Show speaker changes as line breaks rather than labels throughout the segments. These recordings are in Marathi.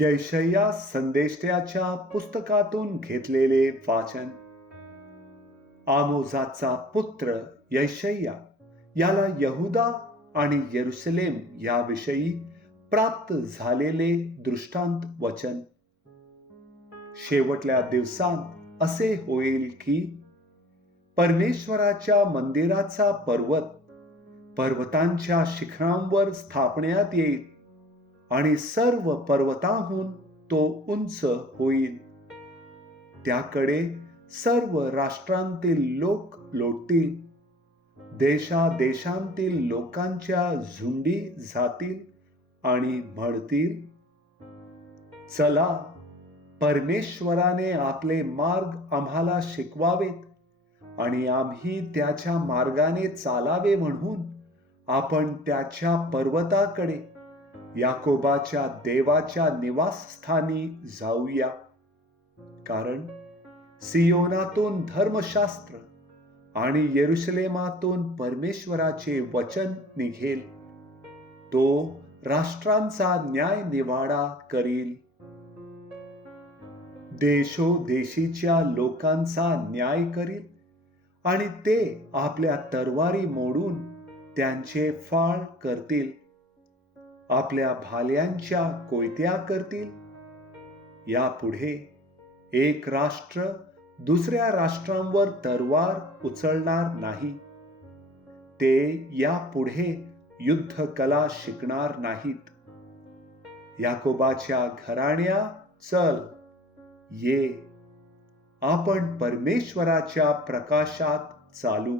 यशया संदेष्ट्याच्या पुस्तकातून घेतलेले वाचन. आमोजाचा पुत्र यशय्या याला यहुदा आणि येरुसलेम याविषयी प्राप्त झालेले दृष्टांत वचन. शेवटल्या दिवसांत असे होईल की परमेश्वराच्या मंदिराचा पर्वत पर्वतांच्या शिखरांवर स्थापण्यात येईल. आणि सर्व पर्वताहून तो उंच होईल. त्याकडे सर्व राष्ट्रांतील लोक लोटतील. देशादेशांतील लोकांच्या झुंडी जातील आणि म्हणतील चला परमेश्वराने आपले मार्ग आम्हाला शिकवावेत आणि आम्ही त्याच्या मार्गाने चालावे म्हणून आपण त्याच्या पर्वताकडे याकोबाच्या देवाच्या निवासस्थानी जाऊया. कारण सियोनातून धर्मशास्त्र आणि येरुशलेमातून परमेश्वराचे वचन निघेल. तो राष्ट्रांचा न्याय निवाडा करील. देशोदेशीच्या लोकांचा न्याय करील आणि ते आपल्या तरवारी मोडून त्यांचे फाळ करतील. आपल्या भाल्यांच्या कोयत्या करतील? यापुढे एक राष्ट्र दुसऱ्या राष्ट्रांवर तरवार उचलणार नाही. ते यापुढे युद्ध कला शिकणार नाहीत. याकोबाच्या घराण्या चल. ये. आपण परमेश्वराच्या प्रकाशात चालू.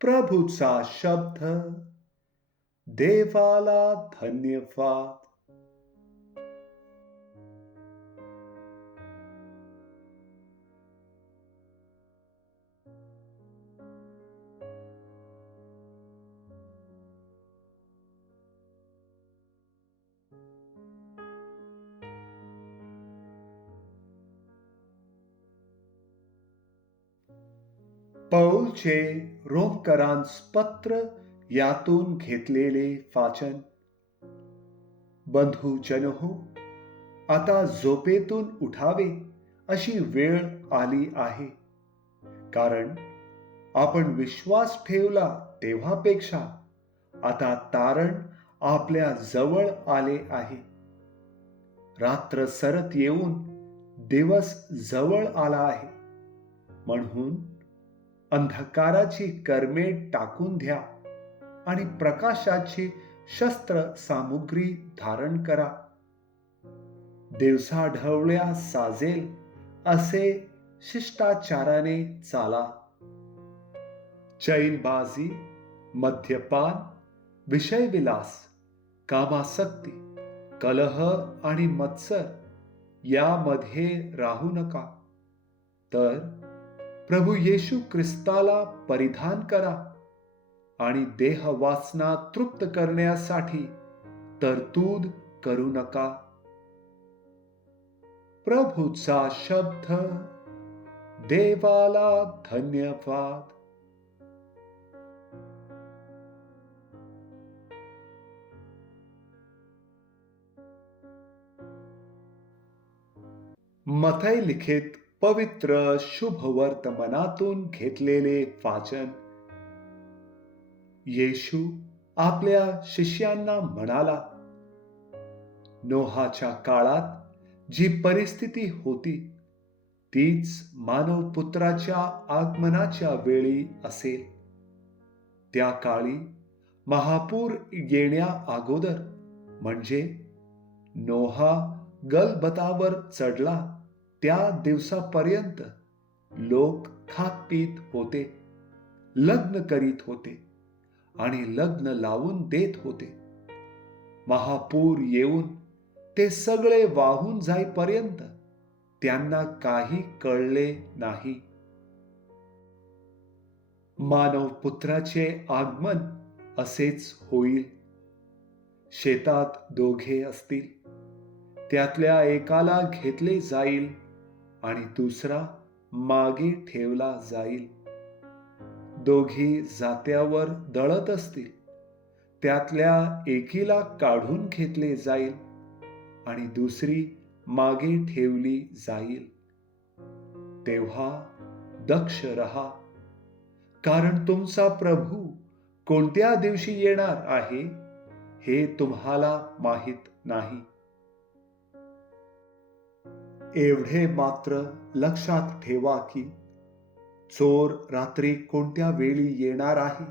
प्रभूचा शब्द. देवाला धन्यवाद। पौलचे रोमकरांस पत्र यातून घेतलेले फाचन बंधू हो आता झोपेतून उठावे अशी वेळ आली आहे. कारण आपण विश्वास ठेवला तेव्हापेक्षा आता तारण आपल्या जवळ आले आहे. रात्र सरत येऊन दिवस जवळ आला आहे. म्हणून अंधकाराची कर्मे टाकून द्या. आणि प्रकाशाची शस्त्र सामुग्री धारण करा. दिवसा ढवळ्या साजेल असे शिष्टाचाराने चाला. चैनबाजी मद्यपान विषयविलास कामासक्ती कलह आणि मत्सर यामध्ये राहू नका. तर प्रभू येशू ख्रिस्ताला परिधान करा. आणि देह वासना तृप्त करण्यासाठी तरतूद करू नका. प्रभूचा शब्द देवाला धन्यवाद. मथय लिखित पवित्र शुभ वर्तमानातून घेतलेले वाचन येशू आपल्या शिष्यांना म्हणाला नोहाच्या काळात जी परिस्थिती होती तीच मानव पुत्राच्या आगमनाच्या वेळी असेल. त्या काळी महापूर येण्या अगोदर म्हणजे नोहा गलबतावर चढला त्या दिवसापर्यंत लोक खात पीत होते लग्न करीत होते. आणि लग्न लावून देत होते. महापूर येऊन ते सगळे वाहून जाईपर्यंत त्यांना काही कळले नाही. मानव पुत्राचे आगमन असेच होईल. शेतात दोघे असतील. त्यातल्या एकाला घेतले जाईल आणि दुसरा मागे ठेवला जाईल. दोघी जात्यावर दळत असतील. त्यातल्या एकीला काढून घेतले जाईल आणि दुसरी मागे ठेवली जाईल. तेव्हा दक्ष रहा. कारण तुमचा प्रभू कोणत्या दिवशी येणार आहे हे तुम्हाला माहीत नाही. एवढे मात्र लक्षात ठेवा की चोर रात्री कोणत्या वेळी येणार आहे?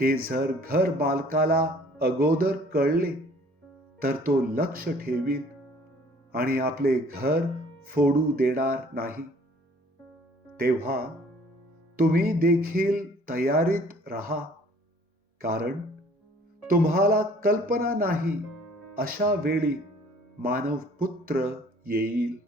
हे जर घर मालकाला अगोदर कळले तर तो लक्ष ठेवील आणि आपले घर फोडू देणार नाही. तेव्हा तुम्ही देखील तयारीत राहा कारण तुम्हाला कल्पना नाही अशा वेळी मानव पुत्र येईल.